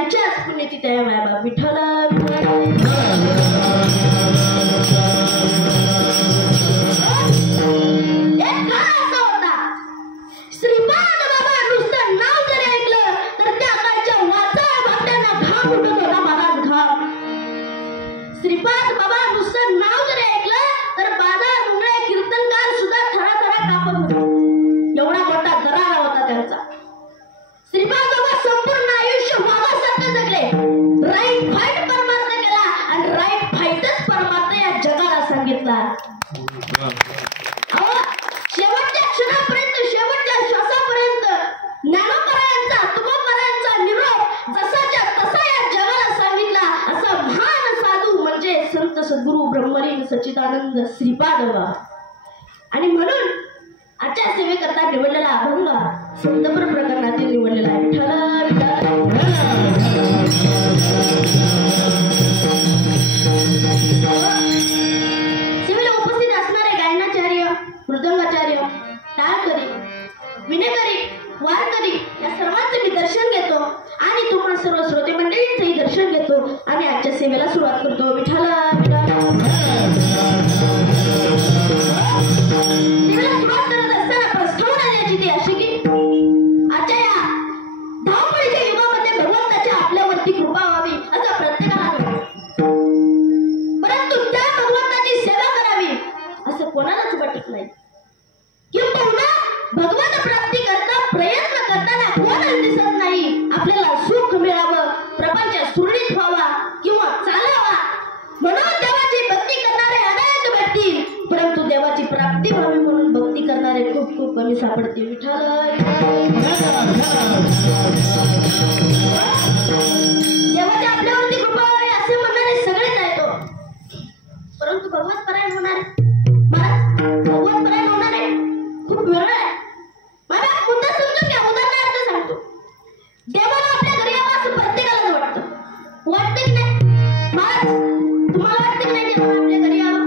त्यांच्याच पुण्यतिथी आहे मायबा विठ्ठल. श्रीपाद बाबा नुसतं नाव जरी ऐकलं तर त्या काळच्या वाचा भाकट्यांना घाम उठत होता महाराज घाम. श्रीपाद बाबा नुसतं नाव जरी ऐकलं तर बाजार मुंगळे कीर्तनकार सुद्धा थराथरा कापत होते. एवढा मोठा दरारा होता त्यांचा. श्रीपाद बाबा संपूर्ण आयुष्य वाघासारखे जगले. राईट फाईट परमार्थ केला आणि राईट फाईटच परमार्थ या जगाला सांगितला. शेवटच्या क्षणापर्यंत शेवटच्या श्वासापर्यंत ज्ञानोपरायांचा तुकोपरायांचा निरोप जसाच्या तसा या जगाला सांगितला असा महान साधू म्हणजे संत सद्गुरु ब्रह्मलीन सच्चिदानंद श्रीपाद बाबा. आणि म्हणून आजच्या सेवेकरता निवडलेला अभंग संतपर प्रकरणातील निवडलेला आहे. सेवेला उपस्थित असणारे गायनाचार्य, मृदंगाचार्य, टाळकरी, विनेकरी, वारकरी या सर्वांचे मी दर्शन घेतो आणि तुम्हा सर्व श्रोते मंडळींचेही दर्शन घेतो आणि आजच्या सेवेला सुरुवात करतो. विठ्ठल सेवेला सुरुवात करत असताना प्रस्तावना द्यायची ती अशी की आजच्या या धावपळीच्या युगामध्ये भगवंताच्या आपल्यावरती कृपा व्हावी असं प्रत्येकाला वाटतं. परंतु त्या भगवंताची सेवा करावी असं कोणालाच वाटत नाही. किंबहुना भगवंत प्राप्ती करता प्रयत्न करताना कोणच दिसत नाही. आपल्याला सुख मिळावं, प्रपंच सुरळीत व्हावा किंवा चालावा म्हणून देवाची भक्ती करणारे अनेक भेटतील, परंतु देवाची प्राप्ती व्हावी म्हणून भक्ती करणारे खूप खूप कमी सापडतील. विठ्ठल देवाची आपल्यावरती कृपा व्हावी असे म्हणणारे सगळेच आहेत, परंतु भगवत परायण होणारे भगवत परायण होणारे खूप वेगळं आहे. मला मुद्दा समजून घ्या. उदाहरणार्थ सांगतो. देवाला आपल्या घरी यावं असं प्रत्येकालाच वाटतं. वाटतं की नाही? महाराज तुम्हाला वाटतं की नाही देवाला आपल्या घरी यावं?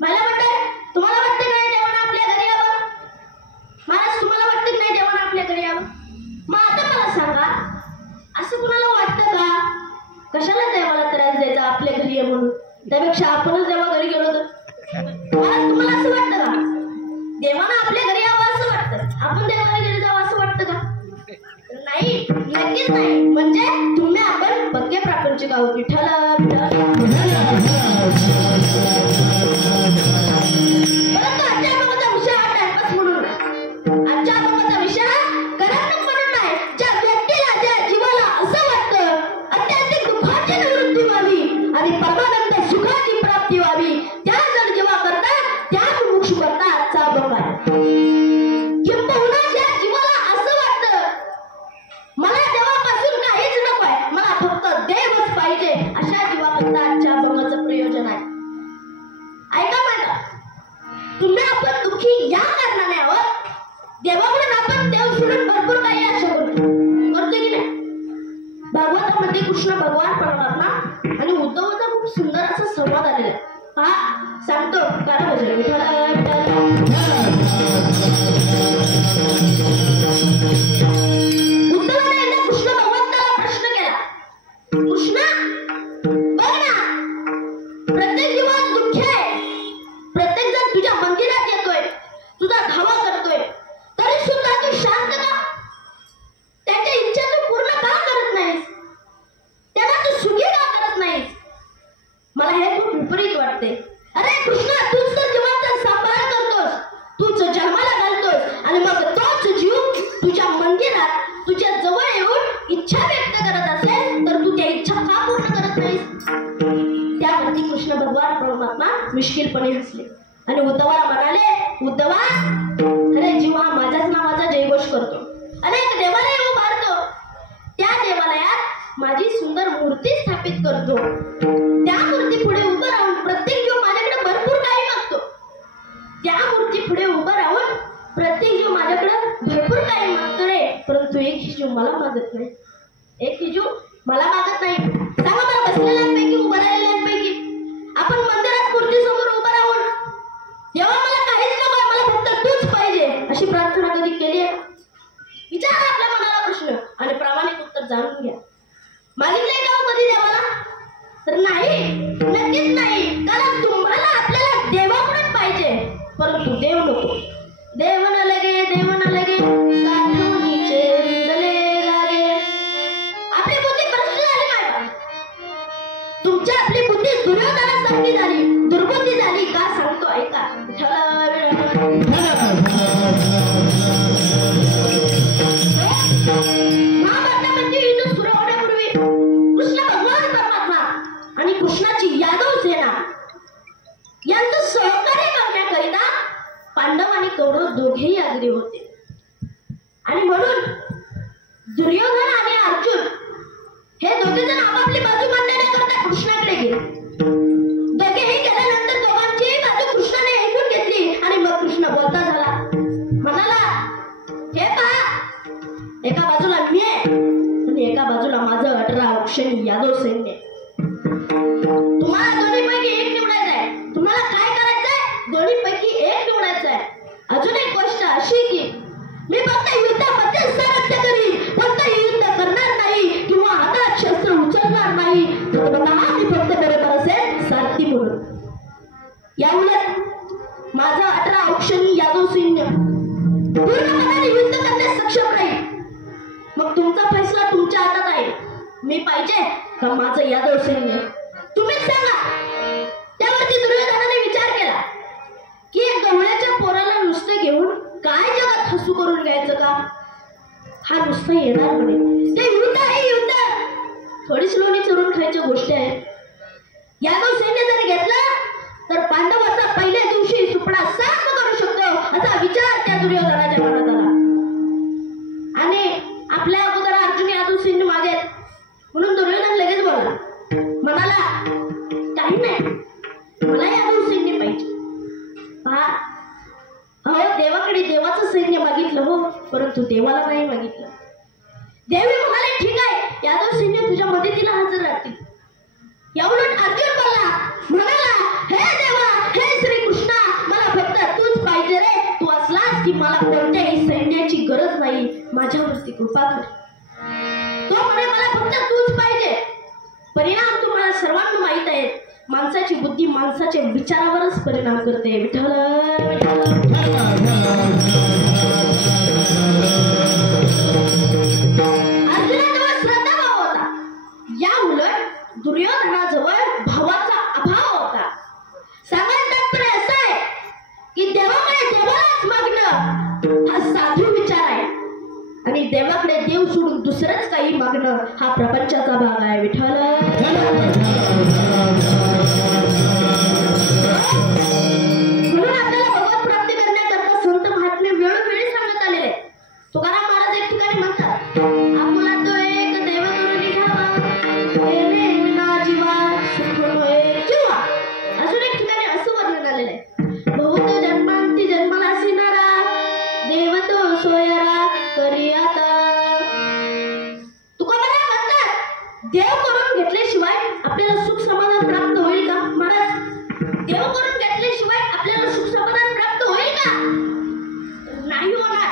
मला म्हणतात तुम्हाला वाटतं की नाही देवाला आपल्या घरी यावं? महाराज तुम्हाला वाटतं की नाही देवाला आपल्या घरी यावं? मग आता मला सांगा, असं कुणाला वाटतं का? कशाला देवाला त्रास द्यायचा आपल्या घरी ये म्हणून? त्यापेक्षा आपणच देवा घरी गेलो तर. महाराज तुम्हाला असं वाटतं का देवाला आपल्या घरी यावं असं वाटतं? आपण देवाला घरी जावं असं वाटतं का? नाही, नक्कीच नाही. म्हणजे तुम्ही आपण पक्के प्रापंचिक आहोत. विठ्ठल परंतु आजच्या अभंगाचा विषय हा टाइमपास म्हणून नाही. आजच्या अभंगाचा विषय हा करमणूक म्हणून नाही. ज्या व्यक्तीला ज्या जीवाला असं वाटतं अत्याधिक दुःखाची निवृत्ती व्हावी आणि परमानंद सुखाची प्राप्ती व्हावी त्या जण जेव्हा करतात त्या मोक्ष करता आजचा अभंग आहे. किंबहुना ज्या जीवाला असं वाटतं मला देवापासून काहीच नको आहे, मला फक्त देवच पाहिजे, अशा जीवाकरता आजच्या अभंगाचं प्रयोजन आहे. ऐका माझा, तुम्ही आपण दुःखी या कारणाने आहोत. देवाकडून आपण देव सोडून भरपूर काही आशा करतो की नाही? भागवतामध्ये कृष्ण भगवान परमात्मा आणि उद्धवाचा खूप सुंदर असा संवाद आलेला आहे. पहा सांगतो कारण उद्धवाने एकदा कृष्ण भगवंताला प्रश्न केला, कृष्णा बघ ना, प्रत्येक जीवन दुःखी आहे, प्रत्येक जण तुझ्या मंदिरात येतोय, तुझा धावा करतोय, तरी सुद्धा तू शांत का? त्याच्या इच्छा तू पूर्ण का करत नाहीस? त्याला तू सुखी का करत नाहीस? मला हे खूप विपरीत वाटते. अरे कृष्णा, तूच तर जीवाचा सांभाळ करतोस, तूच जन्माला घालतोस आणि मग तोच जीव तुझ्या मंदिरात तुझ्या जवळ येऊन इच्छा व्यक्त करत असेल तर तू त्या इच्छा का पूर्ण करत नाहीस? त्यावरती कृष्ण भगवान परमात्मा मिश्किलपणे हसले आणि उद्धवाला म्हणाले, उद्धवा, अरे जीव हा माझ्याच नावाचा जयघोष करतो, अनेक देवालय उभारतो, त्या देवालयात माझी सुंदर मूर्ती स्थापित करतो, त्या मूर्ती पुढे उभं राहून प्रत्येक जीव माझ्याकडे भरपूर काही मागतो, त्या मूर्ती पुढे उभं राहून प्रत्येक जीव माझ्याकडे भरपूर काही मागतोय, परंतु एक ही जीव मला मागत नाही. एक ही जीव मला मागत नाही. सांगा मला, बसलेल्यांपैकी उभं राहिलेल्यांपैकी आपण मंदिरात मूर्ती समोर उभं राहून देवा मला काहीच नको, मला फक्त तूच पाहिजे अशी प्रार्थना कधी केली आहे? विचारा आपल्या मनाला प्रश्न आणि प्रामाणिक उत्तर जाणून घ्या. मागितलंय का हो कधी देवाला? तर नाही, नक्कीच नाही. कारण तुम्हाला आपल्याला देवाकडून पाहिजे, परंतु देव नको. देव न लगे गाठवणीचे गले लागे. आपली बुद्धी भ्रष्ट झाली काय? तुमची आपली बुद्धी दुर्योधनासारखी झाली, दुर्बुद्धी झाली का सांगतो ऐका. महाभारतामध्ये युद्ध सुरू होण्यापूर्वी कृष्ण भगवान परमात्मा आणि कृष्णाची यादव सेना यांचं सहकार्य करण्याकरिता पांडव आणि कौरव दोघेही आग्रही होते. आणि म्हणून दुर्योधन आणि अर्जुन हे दोघे जण आपापली बाजू मांडण्याकरता कृष्णाकडे गेले. दोघेही गेल्यानंतर दोघांचीही बाजू कृष्णाने ऐकून घेतली आणि मग कृष्ण बोलता झाला. म्हणाला, हे पहा, एका बाजूला मी आहे आणि एका बाजूला माझं 18 अक्षरी यादव सैन्य. तुम्हाला दोन्हीपैकी एक निवडायचं आहे. तुम्हाला काय करायचंय? दोन्हीपैकी एक निवडायचं आहे. अजून एक गोष्ट अशी की मी फक्त युद्धामध्ये सारथ्य करीन, फक्त युद्ध करणार नाही किंवा हातात शस्त्र उचलणार नाही. मी फक्त बरोबर असेल सारथी म्हणून. याउलट माझं 18 अक्षरी यादव सैन्य पूर्णपणे युद्ध करण्यास सक्षम राहील. मग तुमचा फैसला तुमच्या हातात आहे. मी पाहिजे का माझं यादव सैन्य? तुम्हीच सांगा. त्यावरती दुर्योधनाने विचार केला की एक गवळ्याच्या पोराला नुसतं घेऊन काय जगात हसू करून घ्यायचं का? हा नुसतं येणार म्हणे. ते युद्ध आहे, युद्ध थोडीच लोणी चरून खायच्या गोष्टी आहेत. यादव सैन्य जर घेतलं तर पांडवाचा पहिल्या दिवशी सुपडा साफ करू शकतो असा विचार त्या दुर्योधनाच्या मनात आला. आणि आपल्या अगोदर अर्जुन यादव सैन्य मागेल म्हणून दुर्योधन लगेच बोलला. म्हणाला, काही नाही, मला यादव सैन्य पाहिजे. पहा, अहो देवाकडे देवाचं सैन्य मागितलं हो, परंतु देवाला नाही मागितलं. देवी म्हणाले, ठीक आहे, यादव सैन्य तुझ्या मदतीला हजर राहतील. याउलट अर्जुन बोलला, म्हणाला, हे देवा, हे श्री कृष्णा, मला फक्त तूच पाहिजे रे. तू असलास की मला कोणत्याही सैन्याची गरज नाही. माझ्यावरती कृपा कर. तो म्हणे, मला फक्त तूच पाहिजे. परिणाम तुम्हाला सर्वांना माहित आहे. माणसाची बुद्धी माणसाच्या विचारावरच परिणाम करते. विठ्ठल अर्जुनाजवळ श्रद्धाभाव होता. या उलट दुर्योधनाजवळ भावाचा अभाव होता. सांगायचं तात्पर्य असं आहे की देवाकडे देवालाच मागणं हा साधू विचार आहे आणि देवाकडे देव सोडून दुसरंच काही मागणं हा प्रपंचाचा भाग आहे. विठ्ठल म्हणून आपल्याला भगवत प्राप्ती करण्याकरता संत महात्मे वेळोवेळी सांगत आलेले. तुकाराम महाराज एक ठिकाणी म्हणतात, आपुला तो एक देव करून घ्यावा, देणे विना जीवा सुख होय जीवा. अजून एक ठिकाणी असं वर्णन आलेलं आहे, बहुत जन्मांती जन्माला सिनारा देव तो सोयरा करी आता. तुकाराम म्हणतात, देव करून घेतल्याशिवाय आपल्याला सुख समाधान प्राप्त होईल का? महाराज, देव करून घेतल्याशिवाय आपल्याला सुख समाधान प्राप्त होईल का? नाही होणार.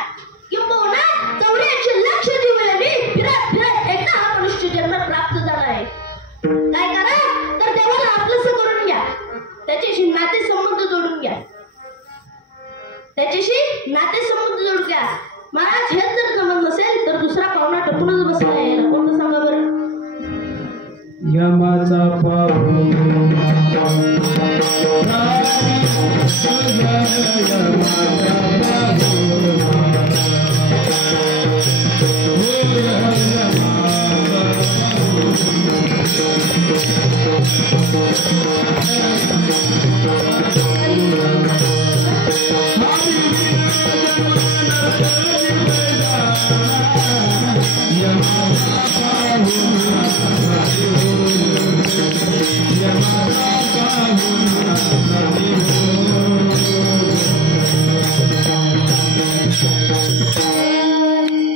किंबहुना 84 लक्ष जीवलनी फिरत फिरत एकदा हा मनुष्य जन्म प्राप्त झाला आहे. काय करा तर देवाला आपलंसं करून घ्या, त्याच्याशी नातेसंबंध जोडून घ्या, त्याच्याशी नातेसंबंध जोडून घ्या. महाराज, हेच जर जमत नसेल तर दुसरा पाहुणा टपूनच बसला आहे. कोणतं सांगा बरं?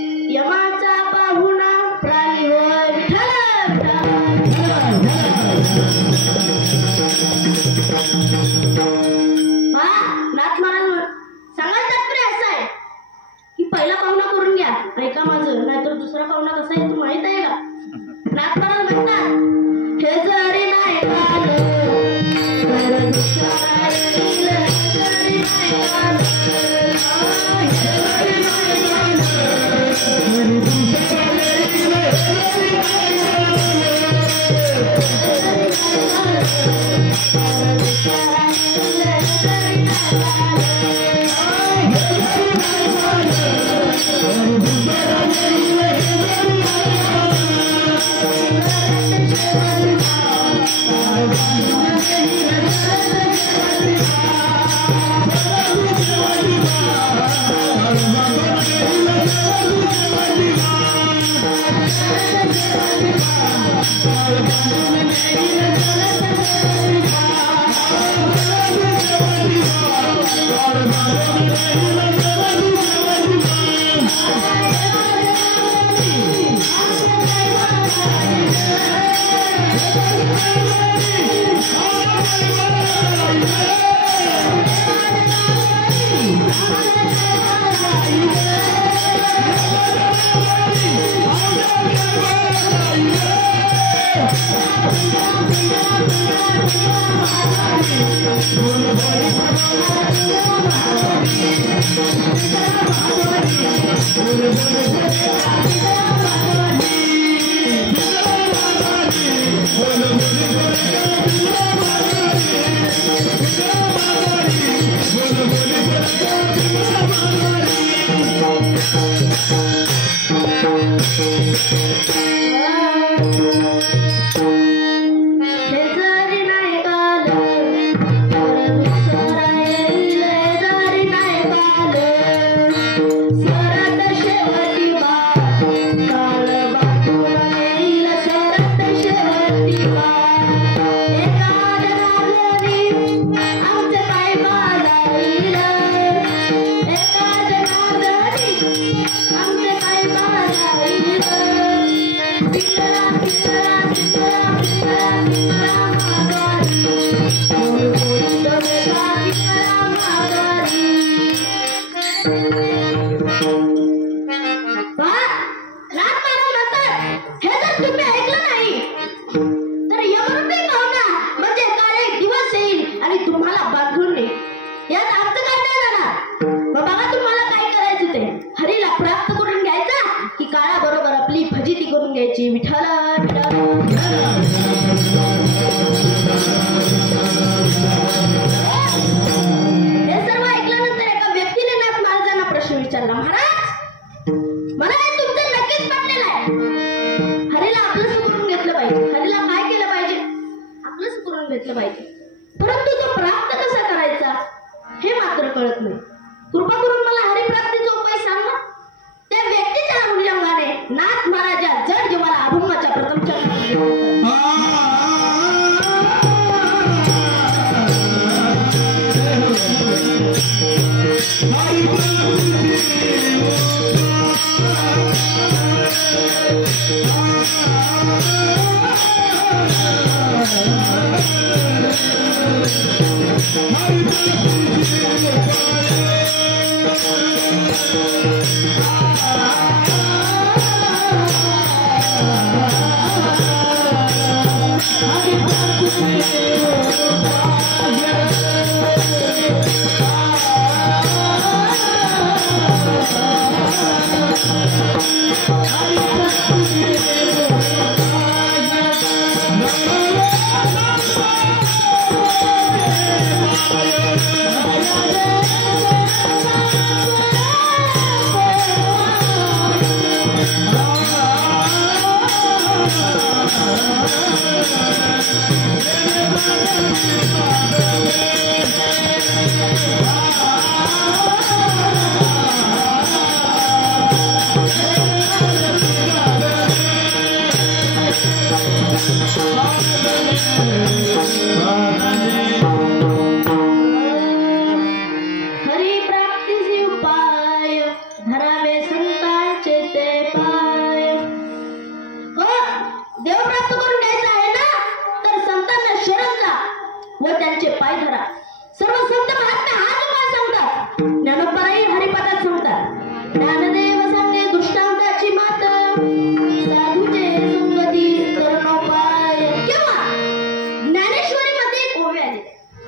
यमाचा पाहुणा प्राणी होय. विठ्ठल नाथ महाराज सांगायचं तात्पर्य असं आहे की पहिला पाहुणा करून घ्या, ऐका माझं, नाहीतर दुसरा पाहुणा कसा आहे तू माहित आहे का? नाथ महाराज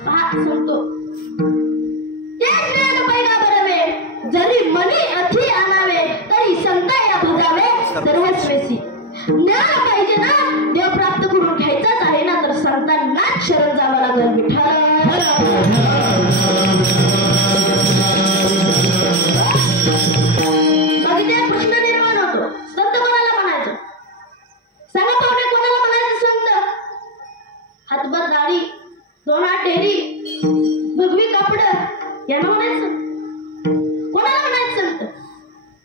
पहा यांना म्हणायचं. कोणाला म्हणायचं संत?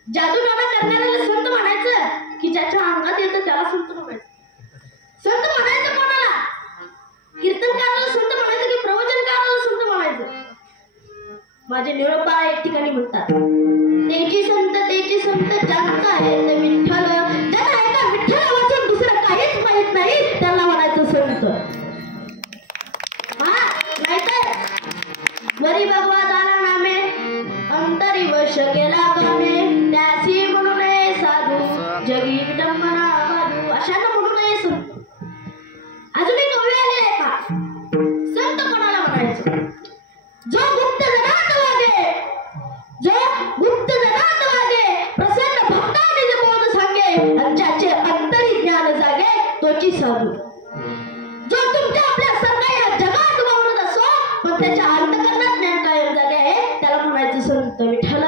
जादू टोना करणाऱ्याला संत म्हणायचं की ज्याच्या अंगात येतं त्याला संत म्हणायचं? संत म्हणायचं कोणाला? कीर्तनकाराला संत म्हणायचं की प्रवचनकाराला संत म्हणायचं? माझे निळोबा एक ठिकाणी म्हणतात, तेची संत ज्यांचा आहे ते विठ्ठल, ज्याला एका विठ्ठलावाचून दुसरं काहीच माहित नाही त्याला म्हणायचं संत. हा नाहीतर वरी भगवा झाला नामे, अंतरी वश केला कामे, त्यासी म्हणू नये साधू, जगी विडंबना बाजू, अशांना म्हणू नये संत. अजून एक ओवी आली आहे का? संत कोणाला म्हणायचं? जो गुप्त जनात वागे, जो गुप्त जनात वागे, प्रसन्न भक्ताने जे बोध सांगे, आणि ज्याचे अंतरी ज्ञान जागे तोची साधू. जो तुमच्या आपल्या सगळ्या या जगात वावरत असो पण त्याच्या अंतकरणात ज्ञान कायम जागे आहे त्याला म्हणायचं संत. विठ्ठल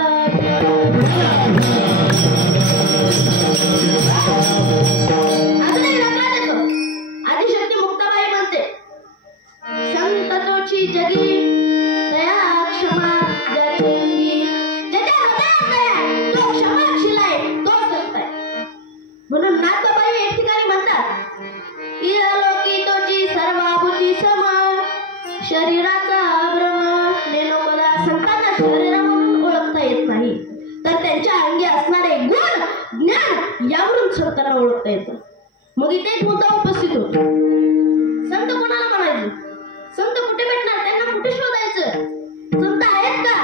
आदिशक्ती मुक्ताबाई म्हणते, संत तोची जगी दया क्षमा ज्याची, ज्याच्या हृदयात दया तो क्षमाशील आहे तो संत आहे. म्हणून नाथबाई एक ठिकाणी म्हणतात, इहलोकी तोची सर्वाभूती सम, शरीराचा भ्रम नेनोपदा. संतांना शरीरा म्हणून ओळखता येत नाही तर त्यांच्या अंगी असणारे गुण ज्ञान यावरून संतांना ओळखता येतं. मग इथे एक मुद्दा उपस्थित होतो, संत कोणाला म्हणायचं? संत कुठे भेटणार? त्यांना कुठे शोधायचं? संत आहेत का?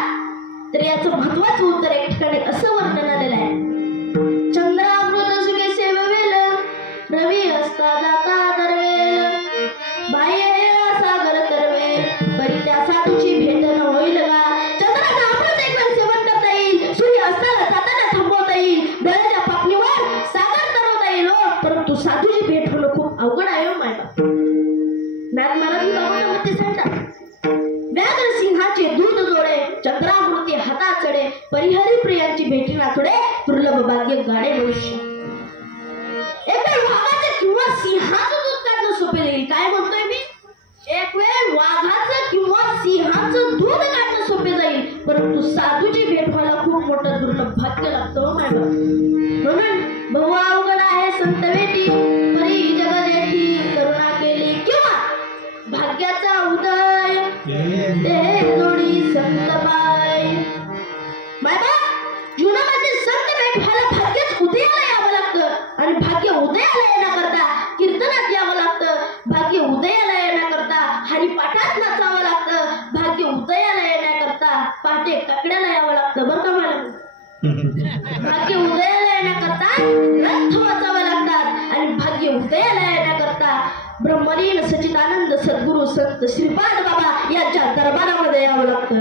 तर याचं महत्वाचं उत्तर एक ठिकाणी असं वर्णन आलेलं आहे, चंद्रामृत सुखे सेववेल, रवी असता जाता दरवेल, बाह्य सागर तरवेल, परी त्या साधूची भेट न होईल का? चंद्राचं अमृत एक वेळ सेवन करता येईल, सूर्य असताना जाताना थांबवता येईल, डोळ्याच्या पापणीवर सागर तरवता येईल, परंतु साधूची भेट होणं खूप अवघड आहे. मायबा नाथ महाराज बाबांना मध्ये सांगतात, व्याघ्र सिंहाचे दूध जोडे, चंद्रामृती हातात चढे, परिहरी प्रियांची भेटी नाथोडे, दुर्लभ भाग्य गाडे मनुष्य. एक वेळ वाघाचं किंवा सिंहाचं दूध काढणं सोपे जाईल. काय म्हणतोय मी? एक वेळ वाघाचं किंवा सिंहाचं दूध काढणं सोपे जाईल, परंतु साधूची भेट व्हायला खूप मोठं दुर्लभ भाग्य लागतं. म्हणून बहु अवघड आहे संत भेटी, परी जगदेठी करुणा केली किंवा भाग्याचा उदय, ते जोडी संत बाई. मायबा जीवनामध्ये संत भेट व्हायला भाग्यच उदयाला यावं लागतं, आणि भाग्य उदयाला येण्याकरता कीर्तनात यावं लागतं, भाग्य उदयाला येण्याकरता हरिपाठात नाचावं लागतं, भाग्य उदयाला येण्याकरता पहाटे काकड्याला यावं लागतं. बरं का मला भाग्य उदयाला येण्याकरता ग्रंथ वाचावे लागतात, आणि भाग्य उदयाला येण्याकरता ब्रह्मलीन सच्चिदानंद सद्गुरु संत श्रीपाद बाबा यांच्या दरबारामध्ये यावं लागतं.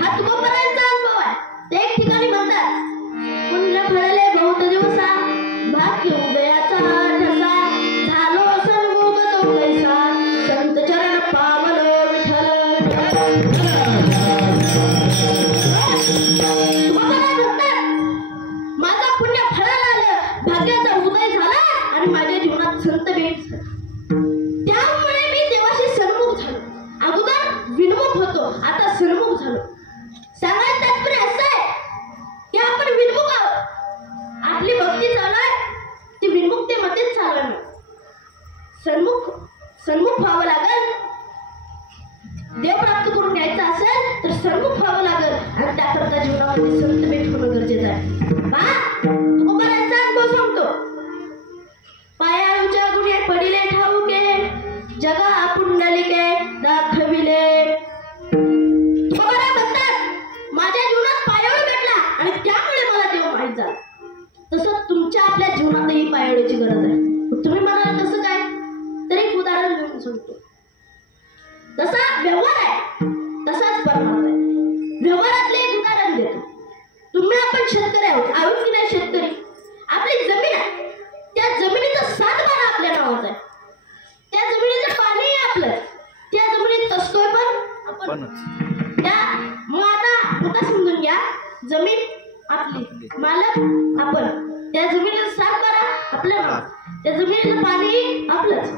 हा तुकोबरायांचा अनुभव आहे. ते एक ठिकाणी म्हणतात, पुण्य फळले बहुत दिवसा, भाग्य उदयाचा ठसा, झालो सन्मुख तो कैसा, संत चरण पावलो विठ्ठल. माझा पुण्य फळाला आलं, भाग्याचा उदय झाला, आणि माझ्या जीवनात संत भेट झाली. त्यामुळे मी देवाशी सन्मुख झालो. अगोदर विनमुख होतो, आता सन्मुख झालो. सांगायचं तात्पर्य असं आहे की आपण विनमुख आहोत. आपली भक्ती चालू आहे ती विनमुक्तेमध्येच चालू आहे. सन्मुख व्हावं लागेल. देव प्राप्त करून घ्यायचं असेल तर सन्मुख व्हावं लागेल, आणि त्याकरता जीवनामध्ये संत भेट होणं गरजेचं आहे. तुकोबरायांचा अनुभव सांगतो. पायाच्या गुणे पडिले ठाऊके, जगा पुंडलिके दाखविले. तुकोबराय म्हणतात, माझ्या जीवनात पायोळ भेटला आणि त्यामुळे मला देव माहीत झाला. तसं तुमच्या आपल्या जीवनातही पायोळीची गरज आहे. तुम्ही म्हणाल कसं काय? तर एक उदाहरण देऊन सांगतो. जसा व्यवहार आहे तसाच परमार्थ आहे. व्यवहारातले एक उदाहरण देतो. तुम्ही आपण शेतकरी आहोत की नाही? शेतकरी. आपली जमीन आहे, त्या जमिनीचा 7 बारा आपल्या नावाचा आहे, त्या जमिनीचं पाणी आपलं, त्या जमिनीत असतोय पण आपण. त्या मग आता समजून घ्या, जमीन आपली, मालक आपण, त्या जमिनीचा 7 बारा आपलं नाव, त्या जमिनीचं पाणी आपलंच.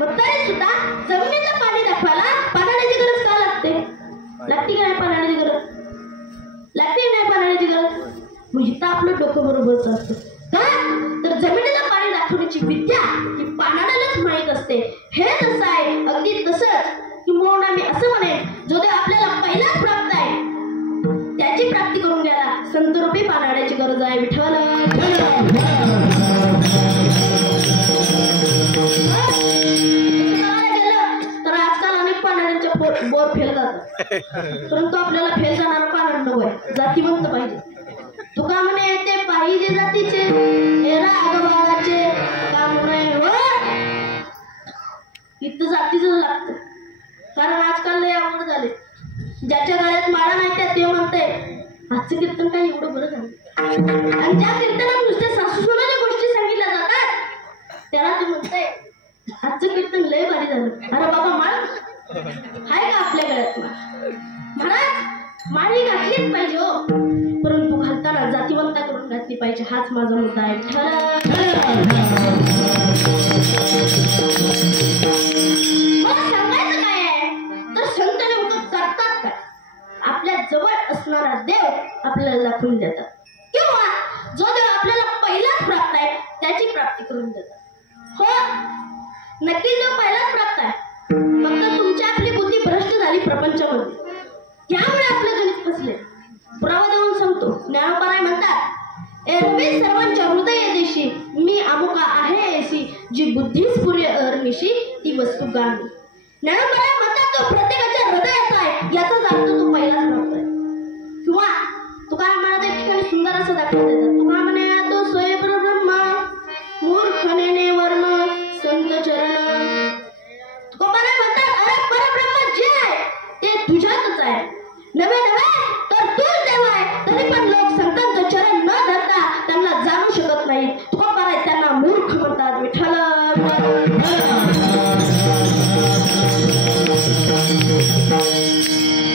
मग तरी सुद्धा जमिनीचं पाणी दाखवायला पाण्याची गरज का लागते? लागते की नाही पाण्याची गरज? लागते की नाही पाण्याची गरज? मग इथं आपलं डोकं बरोबरच असतं का? तर जमिनीला पाणी दाखवण्याची विद्या ही पाण्यालाच माहीत असते. हे जसं आहे अगदी तसंच की म्हणून मी असं म्हणेन, जो देव आपल्याला पहिलाच प्राप्त आहे त्याची प्राप्ती करून घ्यायला संतरूपी पाण्याची गरज आहे. विठ्ठल तर आजकाल अनेक पाण्याच्या बोर फेल जातात, परंतु आपल्याला फेल जाणारा पाणी नकोय, जातीवंत पाहिजे. तुका म्हणे ते पाहिजे जातीचे रागवाचे का म्हणे इथं जातीचं लागतं. कारण आजकाल लय आवड झाले, ज्याच्या गळ्यात माळा नाही त्या ते म्हणताय आजचं कीर्तन काय एवढं बरं झालं. आणि ज्या कीर्तनात नुसत्या सासू सोनाच्या गोष्टी सांगितल्या जातात त्याला ते म्हणताय आजचं कीर्तन लय भारी झालं. अरे बाबा माळ हाय का आपल्या गळ्यात? महाराज माळी घातलीच पाहिजे हो, परंतु घालताना जातीवंता करून घातली पाहिजे. हाच माझा मुद्दा आहे. सांगायचं काय आहे तर संत नेमकं करतात काय? आपल्या जवळ असणारा देव आपल्याला दाखवून देतात, किंवा जो देव आपल्याला पहिलाच प्राप्त आहे त्याची प्राप्ती करून देतात. हो नक्की जो पहिलाच प्राप्त आहे, फक्त तुमची आपली बुद्धी भ्रष्ट झाली प्रपंचामध्ये, त्यामुळे आपलं गणित फसले. पुरावा देऊन सांगतो. ज्ञानोबा म्हणतात एरवी सर्वांच्या हृदय देशी मी अमुका आहे ऐशी, जी बुद्धी स्फुरे अरनिशी ती वस्तू गाणी. ज्ञानोबा म्हणतात तो प्रत्येकाच्या हृदयात आहे, याचाच अर्थ तो पहिलाच प्राप्त आहे. किंवा तुका मला त्या ठिकाणी सुंदर असं दाखवत देतात. तुका म्हणे तो सोय ब्रह्म मूर्खने वर्म संत चरण. तुका म्हणतात अरे परब्रह्म जे आहे ते तुझ्यातच आहे, नव्हे तर तूच देव आहे. तरी पण लोक संतांचं चरण न धरता त्यांना जाणू शकत नाहीत. तुका त्यांना मूर्ख म्हणतात. विठ्ठल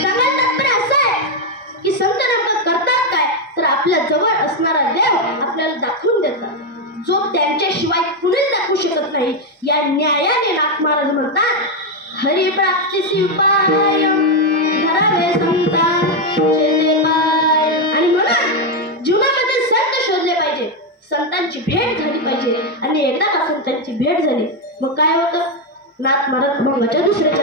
सांगायचं तात्पर्य असं आहे की संत नेमकं करतात काय तर आपल्या जवळ असणारा देव आपल्याला दाखवून देतात, जो त्यांच्याशिवाय कुणीच दाखवू शकत नाही. या न्यायाने नाथ महाराज म्हणतात हरिप्राप्तीसी उपाय धरावे संतान शेते पाय. आणि म्हणून जीवनामध्ये संत शोधले पाहिजे, संतांची भेट झाली पाहिजे. आणि एकदा का संतांची भेट झाली मग काय होतं? नाथ महाराज भंगाच्या दुसऱ्या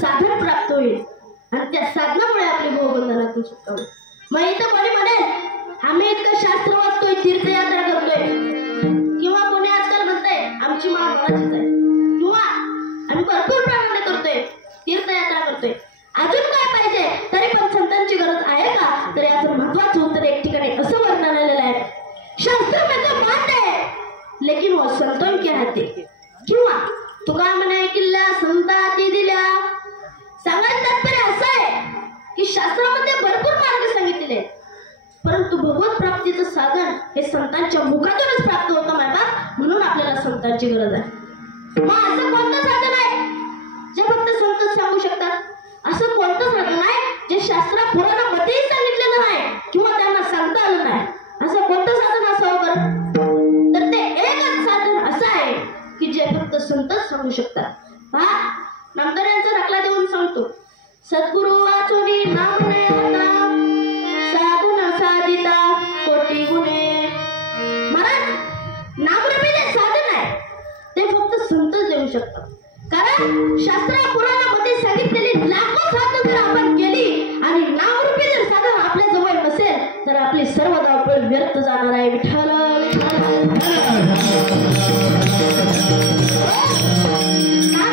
साधन प्राप्त होईल आणि त्या साधनामुळे आपली भवबंधनातून सुटका होईल. मग इथं कोणी म्हणेल आम्ही इतकं शास्त्र वाचतोय, तीर्थयात्रा करतोय, किंवा कोणी आजकाल म्हणतंय आमची मान कोणाचीच आहे, किंवा आम्ही भरपूर प्रमाणे करतोय, तीर्थयात्रा करतोय, अजून काय पाहिजे? तरी पण संतांची गरज आहे का? तर याचं महत्वाचं उत्तर एक ठिकाणी असं वर्णन आलेलं आहे, शास्त्र में तो बात है लेकिन वो संतों के हाती. किंवा तुका म्हणे किल्ल्या संतांनी दिल्या. सांगायचं तात्पर्य असं आहे की शास्त्रामध्ये भरपूर मार्ग सांगितलेले, परंतु भगवत प्राप्तीचं साधन हे संतांच्या मुखातूनच प्राप्त होतं मायबाप. म्हणून आपल्याला संतांची गरज आहे. मग असं कोणतं साधन आहे जे फक्त संतच सांगू शकतात? असं कोणतं साधन आहे जे शास्त्र पुराणामध्येही सांगितलेलं नाही किंवा त्यांना सांगता आलं नाही? असं कोणतं साधन असावं बरं? तर ते एकच साधन असं आहे की जे फक्त संतच सांगू शकतात. पहा, नंतर यांचा दाखला देऊन सांगतो. सद्गुरु वाचोनी नाम ने आता साधन साधिता कोटी गुणे. महाराज, नामरूपी जे साधन आहे ते फक्त संतच देऊ शकतात. कारण शास्त्र पुराणामध्ये सांगितलेली लाखो साधन जर आपण केली आणि नामरूपी जर साधन आपल्या जवळ नसेल तर आपली सर्व धावपळ व्यर्थ जाणार आहे. विठ्ठल नाम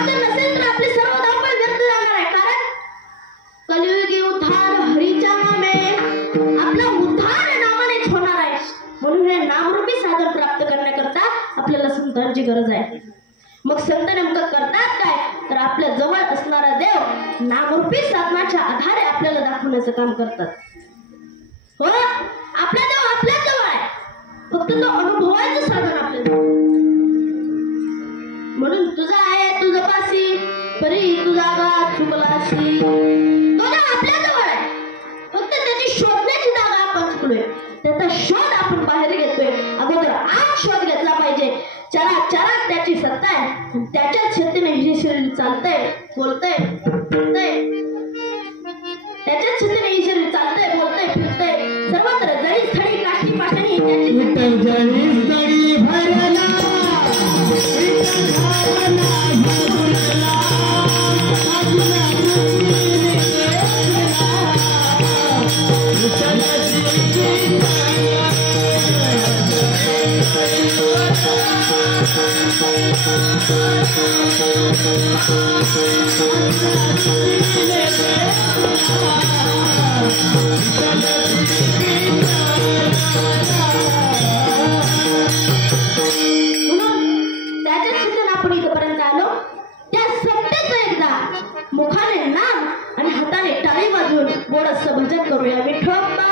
जर नसेल तर आपली सर्व धावपळ व्यर्थ जाणार आहे. कारण कलियुगी उद्धार हरीच्या नामे, आपला उद्धार नामानेच होणार आहे. म्हणून हे नामरूपी साधन प्राप्त करण्याकरता आपल्याला संतांची गरज आहे. मग संत नेमकं करतात काय? तर आपल्या जवळ असणारा देव नामरूपी साधनाच्या आधारे आपल्याला दाखवण्याचं काम करतात. हो, आपला देव आपल्या जवळ आहे, फक्त तो अनुभवायचं साधन आपल्याला. म्हणून तुझा आहे तुझं पासी परी तुझा गात चुकलासी. तो देव आपल्या जवळ आहे, फक्त त्याची शोधण्याची जागा आपण चुकलोय. त्याचा शोध आपण बाहेर घेतोय. अगोदर आज शोध घेतला पाहिजे. चराचरात त्याची सत्ता आहे, त्याच्याच शक्तीने हे शरीर चालतंय, बोलतंय, फिरतंय. त्याच्याच शक्तीने हे शरीर चालतंय, बोलतंय, फिरतंय. सर्वत्र जळी स्थळी काठी पाषाणी मुखाने नाम आणि हाताने टाळी वाजवून गोड असं भजन करूया. Vithoba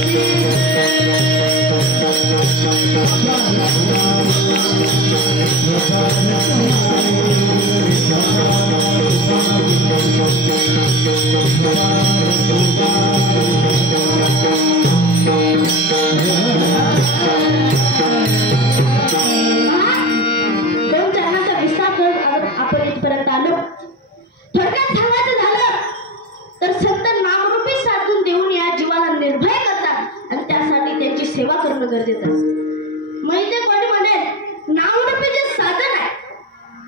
Thank you. होणं गरजेचं आहे. मग इथे कोणी म्हणेल नावरूपी जे साधन आहे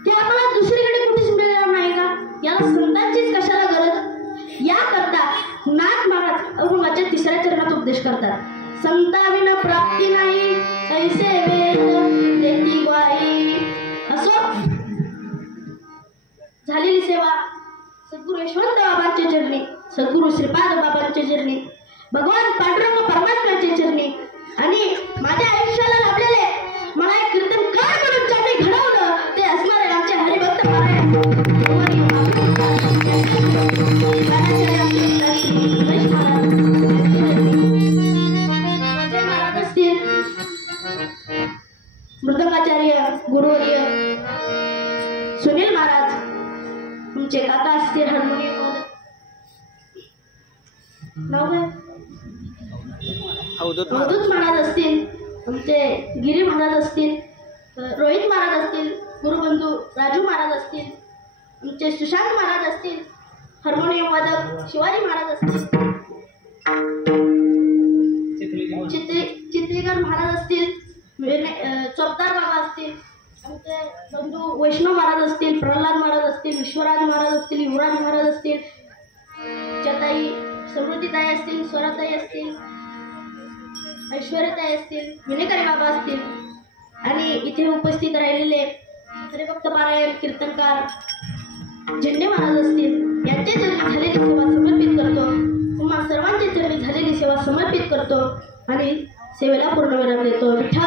ते आपल्याला दुसरीकडे कुठेच मिळणार नाही का? याला संतांचीच कशाला गरज? याकरता नाथ महाराज अभंगाच्या 3ऱ्या चरणात उपदेश करतात. संताविना प्राप्ती नाही ऐसे वेद देती ग्वाही. असो झालेली सेवा सद्गुरू यशवंत बाबांच्या चरणी, सद्गुरू श्रीपाद बाबांच्या चरणी, भगवान पांडुरंग परमात्म्याच्या चरणी आणि माझ्या आयुष्याला लाभलेले मला एक कीर्तनकार म्हणून ज्यांनी घडवलं ते असणारे आमचे हरिभक्त महाराज असतील, मृदंगाचार्य गुरुवर्य सुनील महाराज, तुमचे काका असतील हार्मोनियम नाव काय अवधूत महाराज असतील, आमचे गिरी महाराज असतील, रोहित महाराज असतील, गुरुबंधू राजू महाराज असतील, आमचे सुशांत महाराज असतील, हार्मोनियम वादक शिवाजी महाराज असतील, चित्रीकर महाराज असतील, चौकदार बाबा असतील, आमचे बंधू वैष्णव महाराज असतील, प्रल्हाद महाराज असतील, विश्वराज महाराज असतील, युवराज महाराज असतील, चताई समृद्धीताई असतील, स्वराताई असतील, ऐश्वर्यताई असतील, विनेकरी बाबा असतील आणि इथे उपस्थित राहिलेले हरिभक्त पारायण कीर्तनकार झेंडे महाराज असतील, यांच्या चरणी झालेली सेवा समर्पित करतो. तुम्हा सर्वांच्या चरणी झालेली सेवा समर्पित करतो आणि सेवेला पूर्णविराम देतो. विठ्ठल